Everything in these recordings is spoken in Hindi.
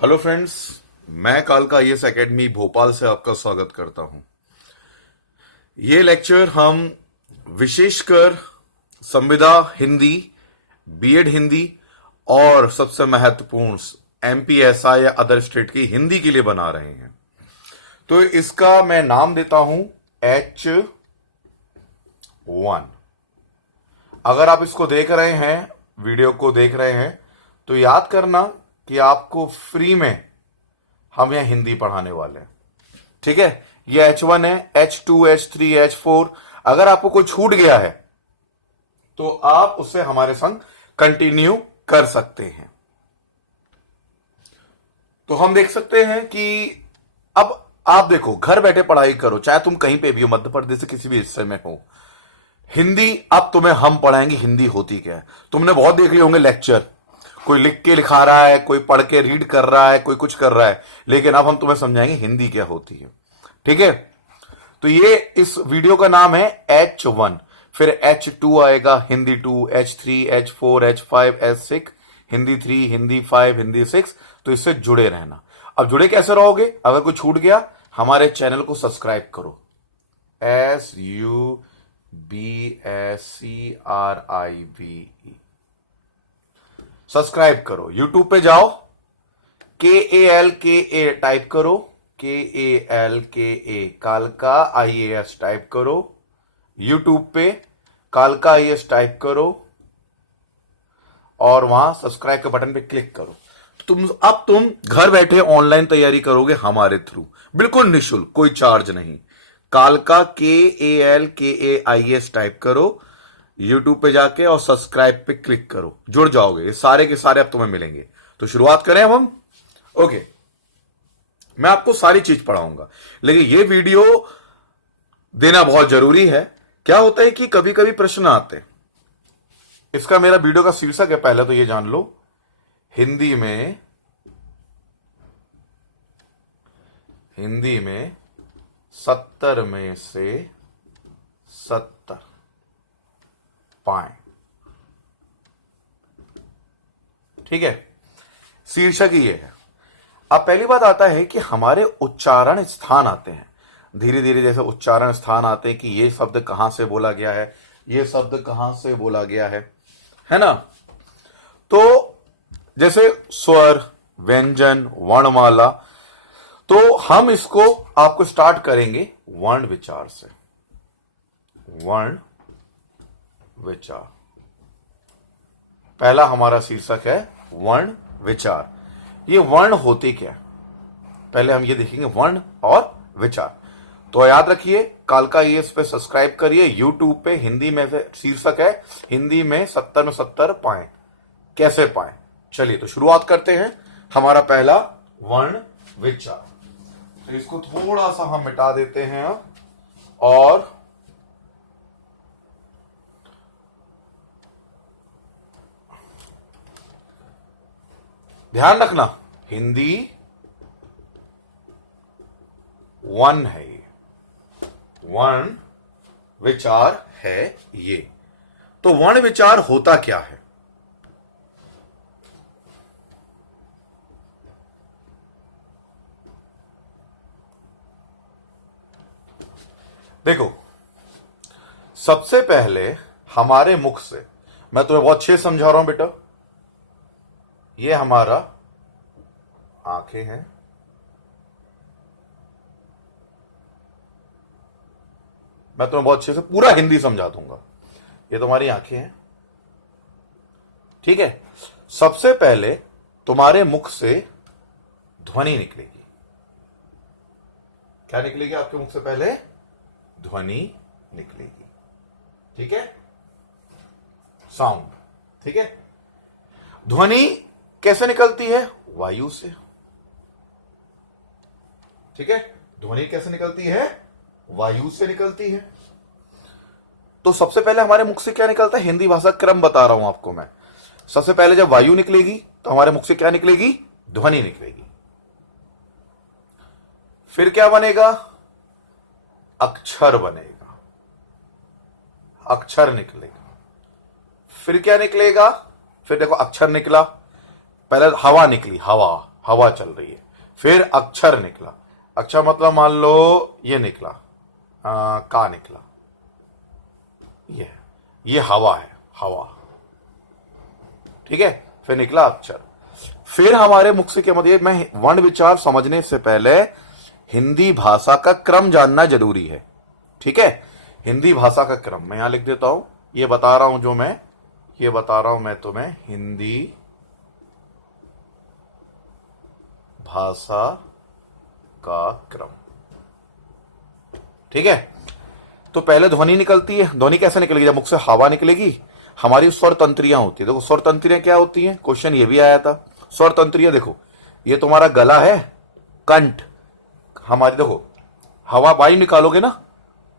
Hello friends. मैं कालका आईएएस एकेडमी भोपाल से आपका स्वागत करता हूं। ये लेक्चर हम विशेषकर संविदा हिंदी, बीएड हिंदी और सबसे महत्वपूर्ण एमपीएसआई या अदर स्टेट की हिंदी के लिए बना रहे हैं। तो इसका मैं नाम देता हूं H1। अगर आप इसको देख रहे हैं, वीडियो को देख रहे हैं, तो याद करना कि आपको फ्री में हम यहां हिंदी पढ़ाने वाले हैं। ठीक है, ये H1 है। H2, H3, H4 अगर आपको कोई छूट गया है तो आप उससे हमारे संग कंटिन्यू कर सकते हैं। तो हम देख सकते हैं कि अब आप देखो, घर बैठे पढ़ाई करो, चाहे तुम कहीं पे भी हो, मध्य प्रदेश से किसी भी हिस्से में हो। हिंदी अब तुम्हें हम पढ़ाएंगे हिंदी होती क्या है। तुमने बहुत देख लिए होंगे लेक्चर, कोई लिख के लिखा रहा है, कोई पढ़ के रीड कर रहा है, कोई कुछ कर रहा है, लेकिन अब हम तुम्हें समझाएंगे हिंदी क्या होती है। ठीक है, तो ये इस वीडियो का नाम है H1। फिर H2 आएगा, Hindi 2, H3, H4, H5, H6, Hindi 3, Hindi 5, Hindi 6। तो इससे जुड़े रहना। अब जुड़े कैसे रहोगे? अगर कोई छूट गया, हमारे चैनल को सब्सक्राइब करो, SUBSCRIBE, सब्सक्राइब करो। यूट्यूब पे जाओ, KALKA टाइप करो, KALKA कालका IAS टाइप करो। यूट्यूब पे कालका IAS टाइप करो और वहां सब्सक्राइब के बटन पे क्लिक करो। अब तुम घर बैठे ऑनलाइन तैयारी करोगे हमारे थ्रू, बिल्कुल निःशुल्क, कोई चार्ज नहीं। कालका KALKA IAS टाइप करो यूट्यूब पे जाके और सब्सक्राइब पे क्लिक करो, जुड़ जाओगे। ये सारे के सारे अब तुम्हें मिलेंगे। तो शुरुआत करें अब हम। ओके, मैं आपको सारी चीज पढ़ाऊंगा, लेकिन ये वीडियो देना बहुत जरूरी है। क्या होता है कि कभी कभी प्रश्न आते हैं। इसका मेरा वीडियो का शीर्षक है, पहले तो ये जान लो, हिंदी में 70 में से 70 पाए। ठीक है, शीर्षक ही ये है। अब पहली बात आता है कि हमारे उच्चारण स्थान आते हैं। धीरे धीरे जैसे उच्चारण स्थान आते हैं कि ये शब्द कहां से बोला गया है, ये शब्द कहां से बोला गया है ना। तो जैसे स्वर, व्यंजन, वर्णमाला, तो हम इसको आपको स्टार्ट करेंगे वर्ण विचार से। वर्ण विचार पहला हमारा शीर्षक है, वर्ण विचार। ये वर्ण होते क्या, पहले हम ये देखेंगे, वर्ण और विचार। तो याद रखिए, कालका IAS पे सब्सक्राइब करिए। यूट्यूब पे हिंदी में शीर्षक है, हिंदी में 70 में 70 पाए, कैसे पाए। चलिए तो शुरुआत करते हैं। हमारा पहला वर्ण विचार, तो इसको थोड़ा सा हम मिटा देते हैं और ध्यान रखना, हिंदी 1 है, ये वर्ण विचार है ये। तो वर्ण विचार होता क्या है? देखो, सबसे पहले हमारे मुख से, मैं तुम्हें बहुत अच्छे समझा रहा हूं बेटा, ये हमारा आंखें हैं, मैं तुम्हें बहुत अच्छे से पूरा हिंदी समझा दूंगा। ये तुम्हारी आंखें हैं, ठीक है। सबसे पहले तुम्हारे मुख से ध्वनि निकलेगी। क्या निकलेगी आपके मुख से? पहले ध्वनि निकलेगी, ठीक है, साउंड। ठीक है, ध्वनि कैसे निकलती है? वायु से। ठीक है, ध्वनि कैसे निकलती है? वायु से निकलती है। तो सबसे पहले हमारे मुख से क्या निकलता है? हिंदी भाषा क्रम बता रहा हूं आपको मैं। सबसे पहले जब वायु निकलेगी तो हमारे मुख से क्या निकलेगी? ध्वनि निकलेगी। फिर क्या बनेगा? अक्षर बनेगा, अक्षर निकलेगा। फिर क्या निकलेगा? फिर देखो, अक्षर निकला, पहले हवा निकली, हवा, हवा चल रही है। फिर अक्षर निकला, अक्षर मतलब मान लो ये निकला, का निकला, ये हवा है, हवा, ठीक है। फिर निकला अक्षर। फिर हमारे मुख से क्या मतलब, मैं वर्ण विचार समझने से पहले हिंदी भाषा का क्रम जानना जरूरी है, ठीक है। हिंदी भाषा का क्रम मैं यहां लिख देता हूं, ये बता रहा हूं जो मैं, ये बता रहा हूं मैं तुम्हें, हिंदी भाषा का क्रम, ठीक है। तो पहले ध्वनि निकलती है। ध्वनि कैसे निकलेगी? जब मुख से हवा निकलेगी, हमारी स्वर तंत्रियां होती है। देखो स्वर तंत्रियां क्या होती हैं, क्वेश्चन ये भी आया था। स्वर तंत्रियां देखो, ये तुम्हारा गला है, कंठ हमारी, देखो हवा वायु निकालोगे ना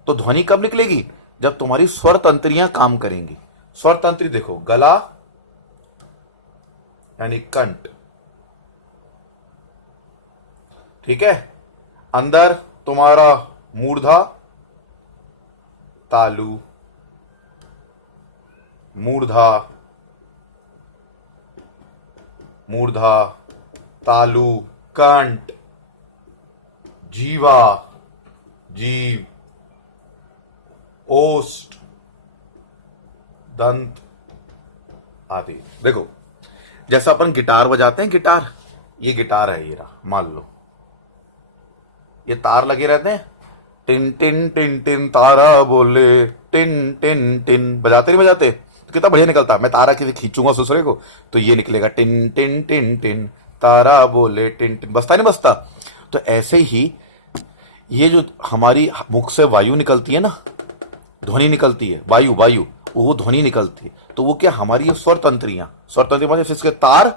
तो ध्वनि कब निकलेगी? जब तुम्हारी स्वर तंत्रियां काम करेंगी। स्वर तंत्री देखो, गला यानी कंठ, ठीक है। अंदर तुम्हारा मूर्धा, तालु, मूर्धा, मूर्धा, तालु, कंठ, जीवा, जीव, ओष्ठ, दंत आदि। देखो जैसा अपन गिटार बजाते हैं, गिटार, ये गिटार है, ये रहा, मान लो ये तार लगे रहते हैं, टिन टिन टिन टिन तारा बोले, टिन टिन टिन, बजाते नहीं बजाते? तो कितना बढ़िया निकलता। मैं तारा किसी खींचूंगा दूसरे को तो ये निकलेगा, टिन टिन टिन टिन तारा बोले, टिन टिन, बजता नहीं बजता? तो ऐसे ही ये जो हमारी मुख से वायु निकलती है ना, ध्वनि निकलती है, वायु, वायु वो ध्वनि निकलती है, तो वो क्या, हमारी ये स्वर तंत्रियां, स्वर तंत्रियां मतलब इसके तार,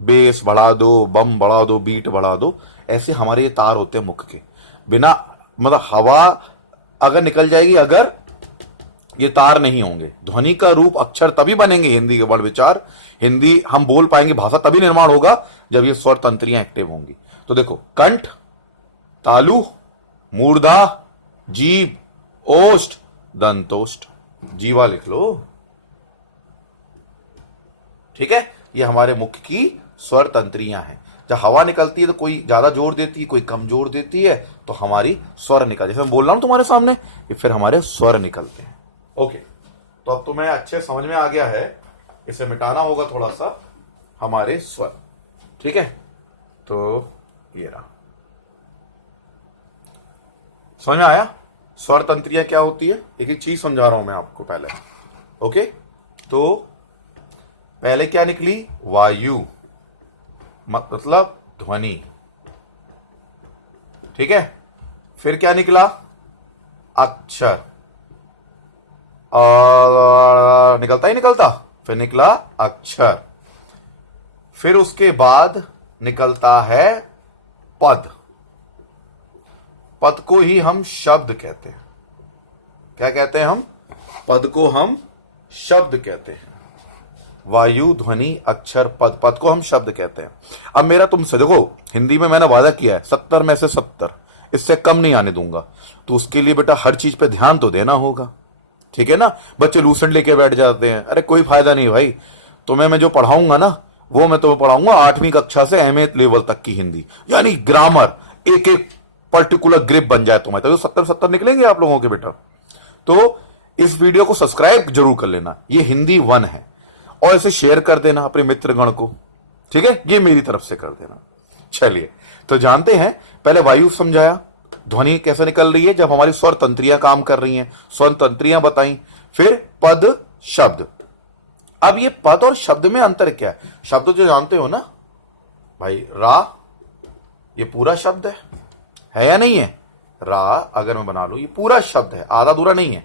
बेस बढ़ा दो, बम बढ़ा दो, बीट बढ़ा दो, ऐसे हमारे ये तार होते हैं मुख के। बिना मतलब हवा अगर निकल जाएगी, अगर ये तार नहीं होंगे, ध्वनि का रूप अक्षर तभी बनेंगे, हिंदी के वर्ण विचार, हिंदी हम बोल पाएंगे, भाषा तभी निर्माण होगा जब ये स्वर तंत्रियां एक्टिव होंगी। तो देखो कंठ, तालु, मूर्धा, जीभ, ओष्ठ, दंतोष्ठ, जीवा लिख लो, ठीक है। ये हमारे मुख की स्वर तंत्रियां हैं। जब हवा निकलती है तो कोई ज्यादा जोर देती है, कोई कम जोर देती है, तो हमारी स्वर निकल, जैसे मैं बोल रहा हूं तुम्हारे सामने, ये फिर हमारे स्वर निकलते हैं। ओके, तो अब तुम्हें अच्छे समझ में आ गया है, इसे मिटाना होगा थोड़ा सा, हमारे स्वर, ठीक है। तो ये रहा, समझ में आया स्वर तंत्रियां क्या होती है? एक एक चीज समझा रहा हूं मैं आपको पहले। ओके, तो पहले क्या निकली? वायु, मतलब ध्वनि, ठीक है। फिर क्या निकला? अक्षर, और निकलता ही निकलता, फिर निकला अक्षर। फिर उसके बाद निकलता है पद। पद को ही हम शब्द कहते हैं। क्या कहते हैं हम? पद को हम शब्द कहते हैं। वायु, ध्वनि, अक्षर, पद, पद को हम शब्द कहते हैं। अब मेरा तुमसे, देखो हिंदी में मैंने वादा किया है 70 में से 70, इससे कम नहीं आने दूंगा। तो उसके लिए बेटा हर चीज पे ध्यान तो देना होगा, ठीक है ना। बच्चे लूसेंट लेके बैठ जाते हैं, अरे कोई फायदा नहीं भाई। तुम्हें मैं जो पढ़ाऊंगा ना, वो मैं तुम्हें पढ़ाऊंगा 8वीं कक्षा से MA लेवल तक की हिंदी, यानी ग्रामर, एक एक पर्टिकुलर ग्रिप बन जाए तुम्हें, तो 70 निकलेंगे आप लोगों के बेटा। तो इस वीडियो को सब्सक्राइब जरूर कर लेना, ये हिंदी 1 है, और इसे शेयर कर देना अपने मित्रगण को, ठीक है, ये मेरी तरफ से कर देना। चलिए, तो जानते हैं, पहले वायु समझाया, ध्वनि कैसे निकल रही है जब हमारी स्वर तंत्रियां काम कर रही हैं, स्वर तंत्रियां बताई, फिर पद, शब्द। अब ये पद और शब्द में अंतर क्या है? शब्द जो जानते हो ना भाई, रा, ये पूरा शब्द है या नहीं है? रा अगर मैं बना लू, ये पूरा शब्द है, आधा दूरा नहीं है,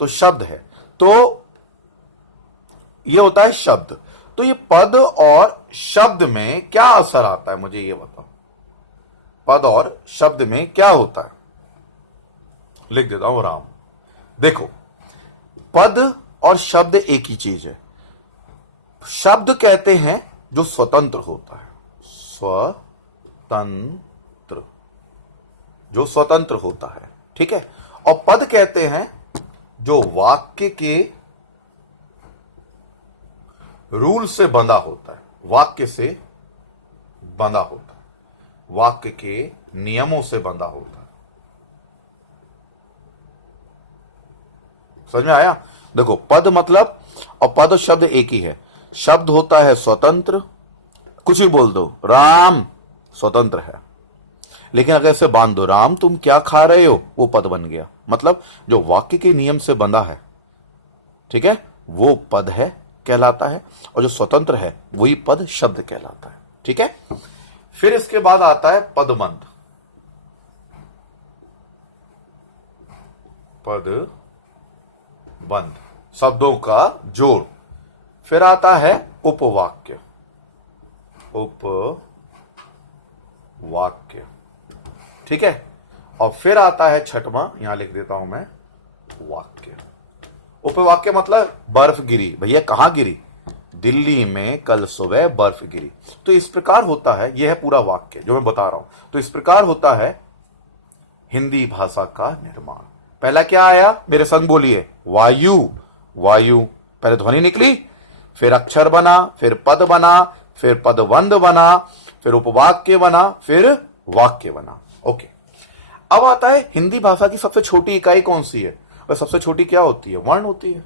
तो शब्द है। तो ये होता है शब्द। तो ये पद और शब्द में क्या असर आता है, मुझे ये बताओ। पद और शब्द में क्या होता है? लिख देता हूं राम। देखो, पद और शब्द एक ही चीज है। शब्द कहते हैं जो स्वतंत्र होता है, स्वतंत्र, जो स्वतंत्र होता है, ठीक है। और पद कहते हैं जो वाक्य के रूल से बंधा होता है, वाक्य से बंधा होता है, वाक्य के नियमों से बंधा होता है। समझ में आया? देखो, पद मतलब और पद शब्द एक ही है। शब्द होता है स्वतंत्र, कुछ भी बोल दो, राम स्वतंत्र है, लेकिन अगर इसे बांध दो, राम तुम क्या खा रहे हो, वो पद बन गया। मतलब जो वाक्य के नियम से बंधा है, ठीक है, वो पद है, कहलाता है, और जो स्वतंत्र है वही पद शब्द कहलाता है। ठीक है, फिर इसके बाद आता है पदबंध। पदबंध शब्दों का जोड़। फिर आता है उपवाक्य। उपवाक्य, ठीक है, और फिर आता है छठवां, यहां लिख देता हूं मैं, वाक्य। उपवाक्य मतलब बर्फ गिरी। भैया कहां गिरी? दिल्ली में कल सुबह बर्फ गिरी। तो इस प्रकार होता है, यह है पूरा वाक्य जो मैं बता रहा हूं। तो इस प्रकार होता है हिंदी भाषा का निर्माण। पहला क्या आया, मेरे संग बोलिए, वायु। वायु, पहले ध्वनि निकली, फिर अक्षर बना, फिर पद बना, फिर पदबंध बना, फिर उपवाक्य बना, फिर वाक्य बना। ओके, अब आता है हिंदी भाषा की सबसे छोटी इकाई कौन सी है? और सबसे छोटी क्या होती है? वर्ण होती है।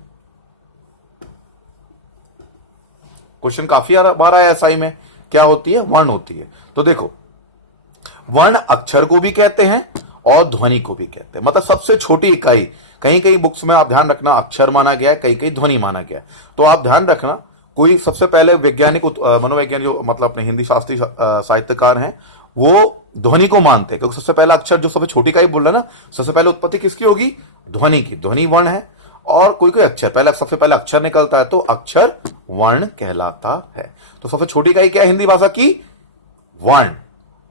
क्वेश्चन काफी बार आया एसआई में, क्या होती है? वर्ण होती है। तो देखो, वर्ण अक्षर को भी कहते हैं और ध्वनि को भी कहते हैं। मतलब सबसे छोटी इकाई, कहीं कहीं बुक्स में आप ध्यान रखना अक्षर माना गया है, कहीं कहीं ध्वनि माना गया है। तो आप ध्यान रखना, कोई सबसे पहले वैज्ञानिक मनोवैज्ञानिक जो मतलब अपने हिंदी शास्त्रीय साहित्यकार हैं, वो ध्वनि को मानते हैं, क्योंकि सबसे पहला अक्षर जो सबसे छोटी इकाई बोल रहा है ना, सबसे पहले उत्पत्ति किसकी होगी? ध्वनि की। ध्वनि वर्ण है, और कोई कोई अक्षर, पहले सबसे पहले अक्षर निकलता है तो अक्षर वर्ण कहलाता है। तो सबसे छोटी इकाई क्या है हिंदी भाषा की? वर्ण।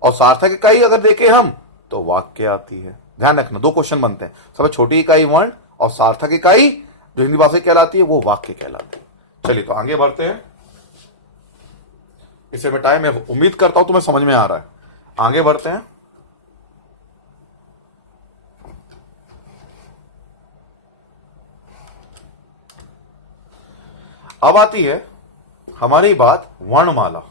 और सार्थक इकाई अगर देखें हम तो वाक्य आती है। ध्यान रखना, दो क्वेश्चन बनते हैं, सबसे छोटी इकाई वर्ण और सार्थक इकाई जो हिंदी भाषा कहलाती है वो वाक्य कहलाती है। चलिए तो आगे बढ़ते हैं, इसे मिटाए, मैं उम्मीद करता हूं तुम्हें समझ में आ रहा है। आगे बढ़ते हैं। अब आती है हमारी बात वर्णमाला।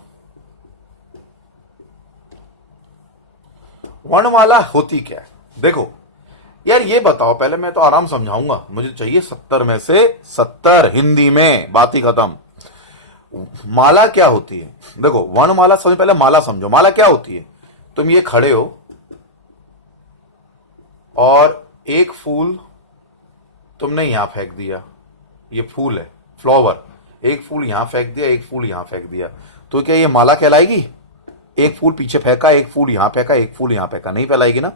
वर्णमाला होती क्या है? देखो यार, ये बताओ पहले, मैं तो आराम समझाऊंगा, मुझे चाहिए 70 में से 70 हिंदी में, बात ही खत्म। माला क्या होती है? देखो, वर्णमाला समझ, पहले माला समझो। माला क्या होती है? तुम ये खड़े हो और एक फूल तुमने यहां फेंक दिया, ये फूल है, फ्लावर, एक फूल यहां फेंक दिया, एक फूल यहां फेंक दिया, तो क्या ये माला कहलाएगी? एक फूल पीछे फेंका, एक फूल यहां फेंका, एक फूल यहां फेंका, नहीं कहलाएगी ना?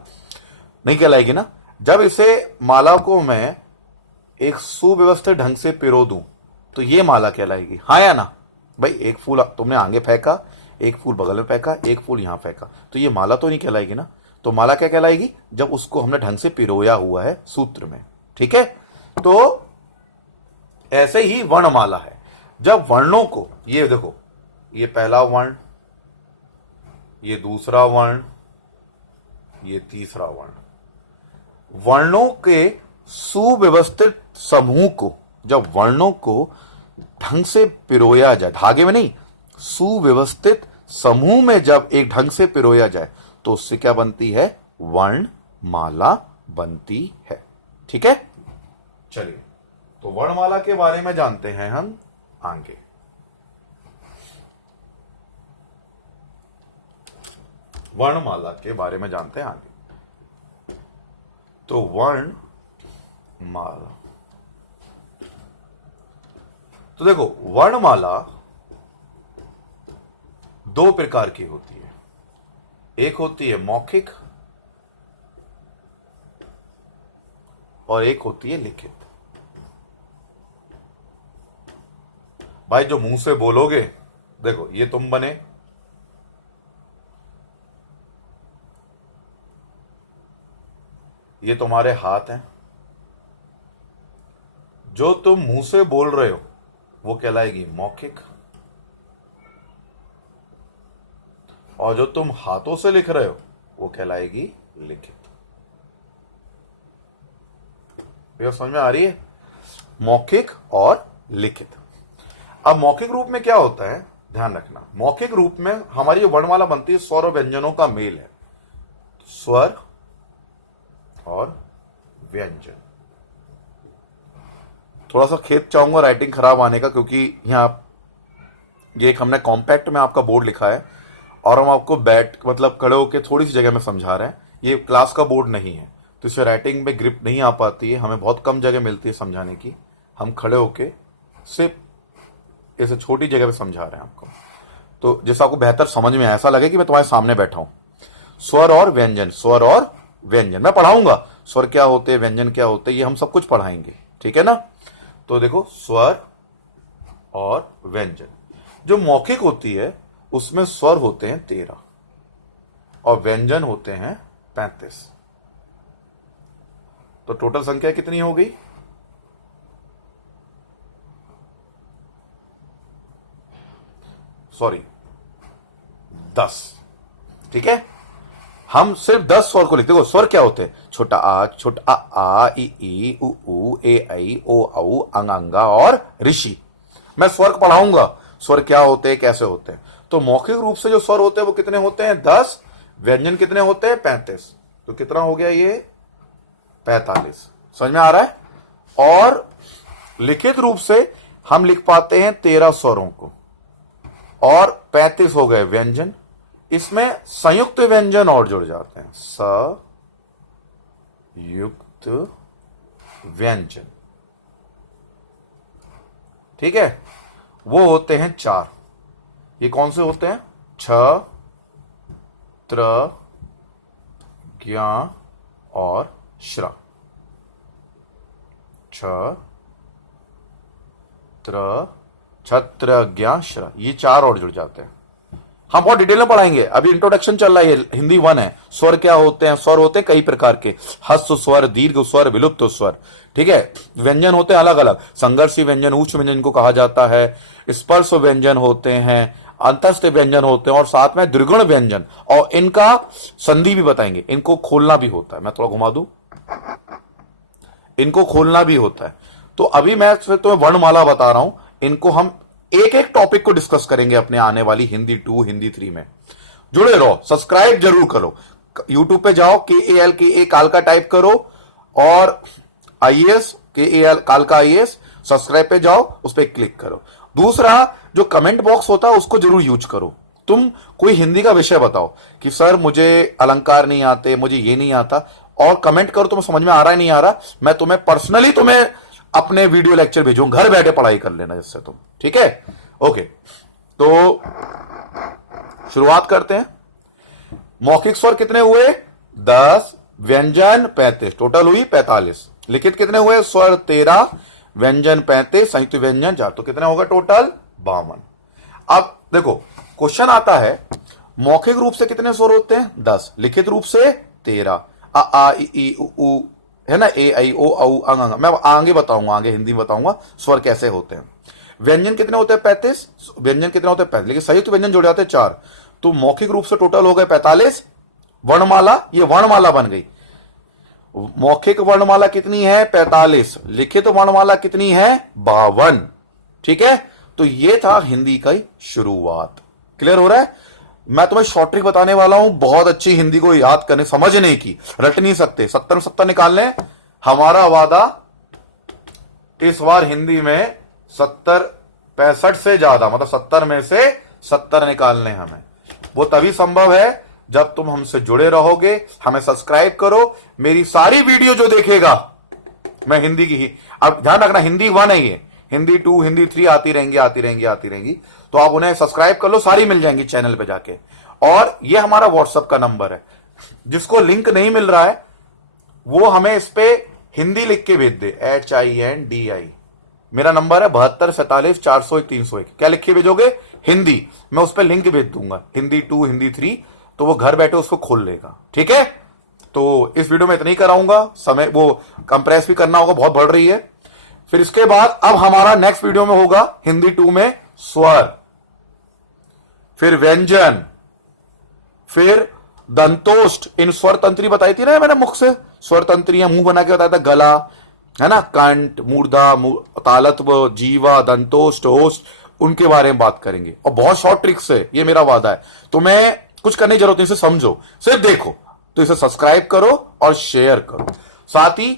नहीं कहलाएगी ना। जब इसे माला को मैं एक सुव्यवस्थित ढंग से पिरो दूं तो ये माला कहलाएगी, हाँ या ना? भाई एक फूल तुमने आगे फेंका, एक फूल बगल में फेंका, एक फूल यहां फेंका, तो ये माला तो नहीं कहलाएगी ना। तो माला क्या कहलाएगी? जब उसको हमने ढंग से पिरोया हुआ है सूत्र में। ठीक है, तो ऐसे ही वर्णमाला है। जब वर्णों को, ये देखो, ये पहला वर्ण, ये दूसरा वर्ण, ये तीसरा वर्ण, वर्णों के सुव्यवस्थित समूह को, जब वर्णों को ढंग से पिरोया जाए, धागे में नहीं, सुव्यवस्थित समूह में जब एक ढंग से पिरोया जाए तो उससे क्या बनती है? वर्णमाला बनती है। ठीक है, चलिए तो वर्णमाला के बारे में जानते हैं हम आगे। वर्णमाला के बारे में जानते हैं आगे। तो वर्णमाला, तो देखो, वर्णमाला दो प्रकार की होती है। एक होती है मौखिक और एक होती है लिखित। भाई जो मुंह से बोलोगे, देखो ये तुम बने, ये तुम्हारे हाथ हैं, जो तुम मुंह से बोल रहे हो वो कहलाएगी मौखिक, और जो तुम हाथों से लिख रहे हो वो कहलाएगी लिखित। ये समझ में आ रही है? मौखिक और लिखित। अब मौखिक रूप में क्या होता है? ध्यान रखना, मौखिक रूप में हमारी जो वर्णमाला बनती है स्वर और व्यंजनों का मेल है, स्वर और व्यंजन। थोड़ा सा खेत चाहूंगा राइटिंग खराब आने का, क्योंकि यहां ये एक हमने कॉम्पैक्ट में आपका बोर्ड लिखा है और हम आपको बैठ मतलब खड़े होकर थोड़ी सी जगह में समझा रहे हैं। ये क्लास का बोर्ड नहीं है, तो इसे राइटिंग में ग्रिप नहीं आ पाती है, हमें बहुत कम जगह मिलती है समझाने की। हम खड़े होके सिर्फ ऐसे छोटी जगह पे समझा रहे हैं आपको, तो जिससे आपको बेहतर समझ में ऐसा लगे कि मैं तुम्हारे सामने बैठा हूं। स्वर और व्यंजन, स्वर और व्यंजन मैं पढ़ाऊंगा, स्वर क्या होते हैं, व्यंजन क्या होते हैं, ये हम सब कुछ पढ़ाएंगे, ठीक है ना। तो देखो, स्वर और व्यंजन, जो मौखिक होती है उसमें स्वर होते हैं 13 और व्यंजन होते हैं 35। तो टोटल संख्या कितनी हो गई? सॉरी 10, ठीक है। हम सिर्फ 10 स्वर को लिखते हैं। स्वर क्या होते हैं? छोटा आ ई उ ए ऐ ओ औ अंग अंगा और ऋषि। मैं स्वर को पढ़ाऊंगा, स्वर क्या होते हैं, कैसे होते हैं। तो मौखिक रूप से जो स्वर होते हैं वो कितने होते हैं? 10। व्यंजन कितने होते हैं? 35। तो कितना हो गया ये? 45। समझ में आ रहा है? और लिखित रूप से हम लिख पाते हैं 13 स्वरों को और 35 हो गए व्यंजन। इसमें संयुक्त व्यंजन और जुड़ जाते हैं, संयुक्त व्यंजन, ठीक है। वो होते हैं 4। ये कौन से होते हैं? छ, त्र, ज्ञ और श्र। छ, त्र, छत्र, ज्ञ, श्र, ये 4 और जुड़ जाते हैं। हम बहुत डिटेल में पढ़ाएंगे, अभी इंट्रोडक्शन चल रहा है, हिंदी 1 है। स्वर क्या होते हैं? स्वर होते हैं कई प्रकार के, हस्त स्वर, दीर्घ स्वर, विलुप्त स्वर, ठीक है। व्यंजन होते हैं अलग अलग, संघर्षी व्यंजन, उच्च व्यंजन को कहा जाता है, स्पर्श व्यंजन होते हैं, अंतस्थ व्यंजन होते हैं और साथ में द्विगुण व्यंजन, और इनका संधि भी बताएंगे। इनको खोलना भी होता है, मैं थोड़ा घुमा दूं, इनको खोलना भी होता है। तो अभी मैं तुम्हें वर्णमाला बता रहा हूं, इनको हम एक एक टॉपिक को डिस्कस करेंगे अपने आने वाली हिंदी 2, हिंदी 3 में। जुड़े रहो, सब्सक्राइब जरूर करो। यूट्यूब पे जाओ, KALKA कालका टाइप करो और IAS KAL कालका IAS सब्सक्राइब पे जाओ, उस पर क्लिक करो। दूसरा, जो कमेंट बॉक्स होता है उसको जरूर यूज करो। तुम कोई हिंदी का विषय बताओ कि सर मुझे अलंकार नहीं आते, मुझे ये नहीं आता, और कमेंट करो तुम्हें समझ में आ रहा है नहीं आ रहा। मैं तुम्हें पर्सनली तुम्हें अपने वीडियो लेक्चर भेजूंगा, घर बैठे पढ़ाई कर लेना जिससे तुम, ठीक है। ओके, तो शुरुआत करते हैं। मौखिक स्वर कितने हुए? 10, व्यंजन 35, टोटल हुई 45। लिखित कितने हुए? स्वर 13, व्यंजन 35, संयुक्त व्यंजन 4, तो कितने होगा टोटल? 52। अब देखो, क्वेश्चन आता है मौखिक रूप से कितने स्वर होते हैं? 10। लिखित रूप से 13, आ ई उ है ना, ए ऐ ओ औ अंग अंग। मैं आगे बताऊंगा, आगे हिंदी में बताऊंगा स्वर कैसे होते हैं। व्यंजन कितने होते हैं? 35। व्यंजन कितने होते हैं? 35, लेकिन संयुक्त व्यंजन जोड़े जाते हैं 4। तो मौखिक रूप से टोटल हो गए 45। वर्णमाला, ये वर्णमाला बन गई। मौखिक वर्णमाला कितनी है? 45। लिखित वर्णमाला कितनी है? 52, ठीक है। तो ये था हिंदी का शुरुआत। क्लियर हो रहा है? मैं तुम्हें शॉर्ट ट्रिक बताने वाला हूं, बहुत अच्छी हिंदी को याद करने, समझने की, रट नहीं सकते, 70 में 70 निकालने। हमारा वादा इस बार हिंदी में 70 65 से ज्यादा, मतलब 70 में से 70 निकालने हमें। वो तभी संभव है जब तुम हमसे जुड़े रहोगे। हमें सब्सक्राइब करो, मेरी सारी वीडियो जो देखेगा, मैं हिंदी की ही, अब ध्यान रखना हिंदी 1 है ये, हिंदी 2, हिंदी 3 आती रहेंगी आती रहेंगी आती रहेंगी। तो आप उन्हें सब्सक्राइब कर लो, सारी मिल जाएंगी चैनल पे जाके। और ये हमारा व्हाट्सएप का नंबर है, जिसको लिंक नहीं मिल रहा है वो हमें इस पे हिंदी लिख के भेज दे, HINDI। मेरा नंबर है 72 47 401 301। क्या लिख के भेजोगे? हिंदी। मैं उस पर लिंक भेज दूंगा, हिंदी 2, हिंदी 3, तो वो घर बैठे उसको खोल लेगा, ठीक है। तो इस वीडियो में इतना ही कराऊंगा, समय वो कंप्रेस भी करना होगा, बहुत बढ़ रही है। फिर इसके बाद अब हमारा नेक्स्ट वीडियो में होगा हिंदी 2 में स्वर, फिर व्यंजन, फिर दंतोष्ठ। इन स्वर तंत्री बताई थी ना मैंने मुख से, स्वर तंत्रियां मुंह बना के बताया था, गला है ना, कंठ, मूर्धा, तालत्व, जीवा, दंतोष्ठ, ओष्ठ, उनके बारे में बात करेंगे और बहुत शॉर्ट ट्रिक्स है, ये मेरा वादा है। तुम्हें कुछ करने की जरूरत नहीं, इसे समझो, सिर्फ देखो। तो इसे सब्सक्राइब करो और शेयर करो। साथ ही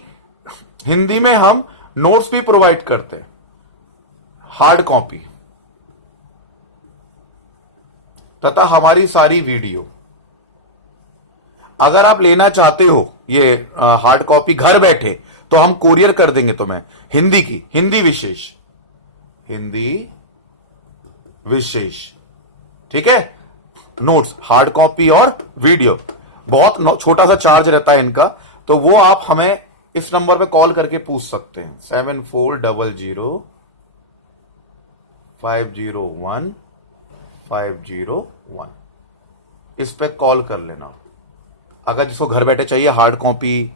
हिंदी में हम नोट्स भी प्रोवाइड करते हैं, हार्ड कॉपी तथा हमारी सारी वीडियो। अगर आप लेना चाहते हो ये हार्ड कॉपी घर बैठे, तो हम कोरियर कर देंगे तुम्हें, हिंदी की, हिंदी विशेष, ठीक है। नोट्स, हार्ड कॉपी और वीडियो, बहुत छोटा सा चार्ज रहता है इनका, तो वो आप हमें इस नंबर पे कॉल करके पूछ सकते हैं, 7400501501। इस पे कॉल कर लेना। अगर जिसको घर बैठे चाहिए हार्ड कॉपी,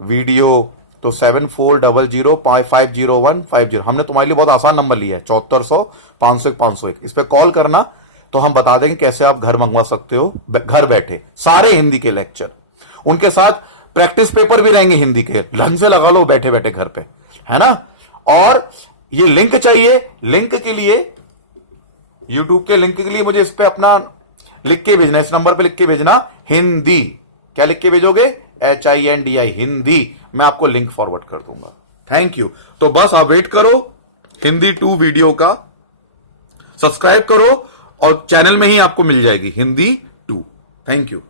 वीडियो, तो 7400501501। हमने तुम्हारे लिए बहुत आसान नंबर लिया है, 7400-501-501। इस पे कॉल करना, तो हम बता देंगे कैसे आप घर मंगवा सकते हो घर बैठे सारे हिंदी के लेक्चर। उनके साथ प्रैक्टिस पेपर भी रहेंगे हिंदी के, ढंग से लगा लो बैठे बैठे घर पे, है ना। और ये लिंक चाहिए, लिंक के लिए, यूट्यूब के लिंक के लिए मुझे इस पे अपना लिख के भेजना, इस नंबर पे लिख के भेजना हिंदी। क्या लिख के भेजोगे? HINDI, हिंदी। मैं आपको लिंक फॉरवर्ड कर दूंगा। Thank you. तो बस आप वेट करो हिंदी 2 वीडियो का, सब्सक्राइब करो और चैनल में ही आपको मिल जाएगी हिंदी 2। Thank you.